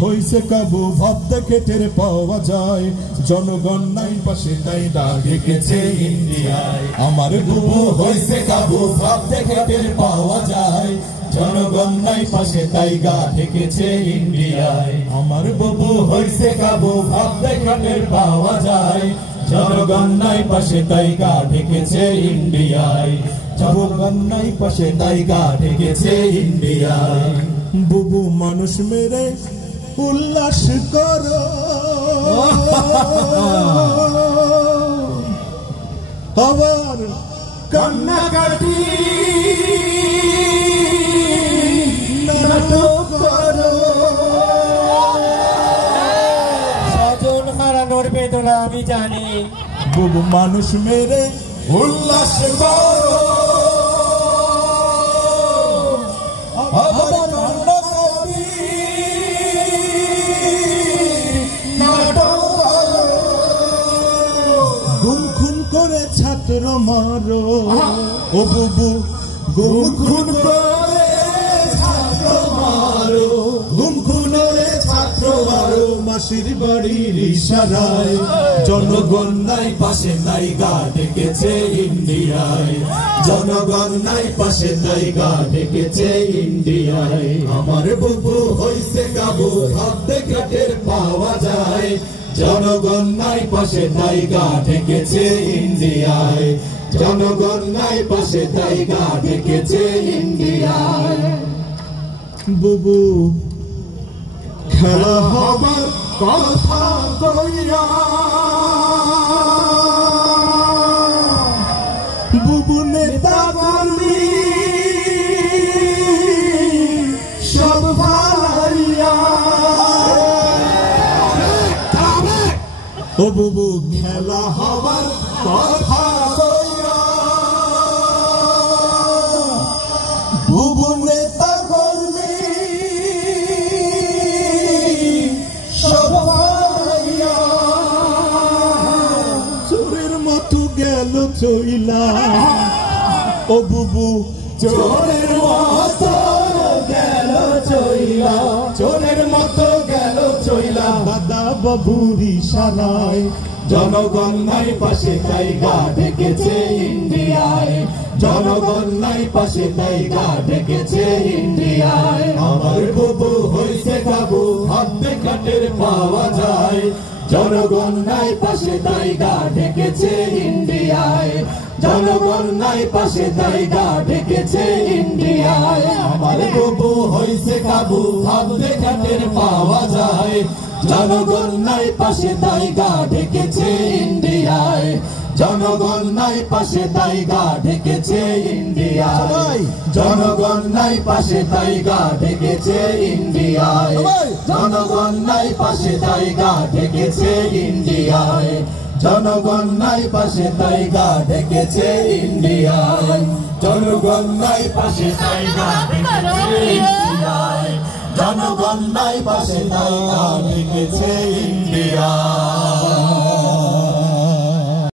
হইছে কাবু ভাব দেখে টের পাওয়া যায় জনগণ নাই পাশে তাই ডাক ডেকেছে ইন্ডিয়ায় আমার বুবু হইছে কাবু ভাব দেখে টের পাওয়া যায় জনগণ নাই পাশে তাই গা ঢেকেছে ইন্ডিয়ায় আমার বুবু হইছে কাবু ভাব দেখে টের পাওয়া যায় জনগণ নাই পাশে তাই গা ঢেকেছে ইন্ডিয়ায় জনগণ নাই পাশে তাই গা ঢেকেছে ইন্ডিয়ায় বুবু মানুষ মেরে উল্লাস করো আবার কান্নাকাটি নাটক করো স্বজন হারানোর বেদনা আমি জানি বুবু মানুষ মেরে উল্লাস করো আবার কান্নাকাটি নাটক করো গুম খুন করে ছাত্র মারো ও বুবু গুম খুন করে ছাত্র মারো গুম খুন করে ছাত্র মারো মাসির বাড়ির ইশারায় জনগণ নাই পাশে তাই গা ডেকেছে ইন্ডিয়ায় জনগণ নাই পাশে তাই গা ডেকেছে ইন্ডিয়ায় আমার বুবু হইছে কাবু ভাব দেখে টের পাওয়া যায় জনগণ নাই পাশে তাই গা ঢেকেছে ইন্ডিয়ায় জনগণ নাই পাশে তাই গা ঢেকেছে ইন্ডিয়ায় বুবু খেলা হবার কথা কইরা বুবু নেতা কর্মী সব ভাইয়া ও বুবু খেলা হবার কথা কইরা বুবু নেতা কর্মী সব ভাইয়া চোরের মতো গেল চইলা ও বুবু চোরের মতো গেল চইলা চোরের মতো গেল চইলা দাদা বাবুর ইশারায় জনগণ নাই পাশে তাই গা ঢেকেছে ইন্ডিয়ায় জনগণ নাই পাশে তাই গা ঢেকেছে ইন্ডিয়ায় আমার বুবু হইছে কাবু হাত দেখা টের পাওয়া যায় জনগণ নাই পাশে তাই গা ঢেকেছে ইন্ডিয়ায় জনগণ নাই পাশে তাই গা ঢেকেছে ইন্ডিয়ায় আমার বুবু হইছে কাবু ভাব দেখা টের পাওয়া যায় জনগণ নাই পাশে তাই গা ঢেকেছে ইন্ডিয়ায় জনগণ নাই পাশে তাই গা ঢেকেছে ইন্ডিয়ায় জনগণ নাই পাশে তাই গা ঢেকেছে ইন্ডিয়ায় জনগণ নাই পাশে তাই গা ঢেকেছে ইন্ডিয়ায় জনগণ নাই পাশে তাই গা ঢেকেছে ইন্ডিয়ায় জনগণ নাই পাশে তাই গা ঢেকেছে ইন্ডিয়ায় জনগণ নাই পাশে তাই গা ঢেকেছে ইন্ডিয়ায়